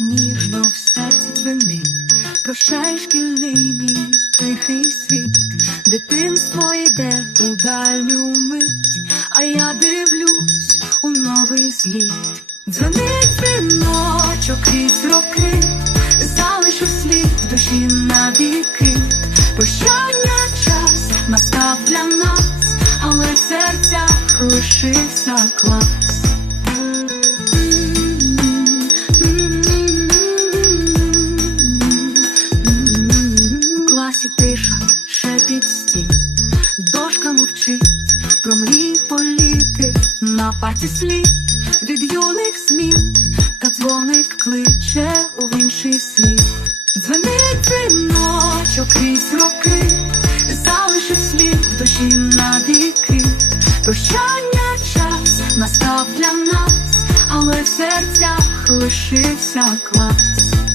так ніжно в серці дзвенить. Прощай, шкільний мій тихий світ, дитинство йде у дальню мить, а я дивлюсь у новий світ. Дзвонить дзвіночок крізь роки, залишив слід в душі навіки. Прощання час настав для нас, але в серцях лишився клас. В класі тиша, шепіт стін, дошка мовчить про мрій політи. На парті слід від юних змін, та дзвоник кличе у інший світ. Дзвонить дзвіночок крізь роки, залишив слід в душі навіки. Прощання час настав для нас, але в серцях лишився клас.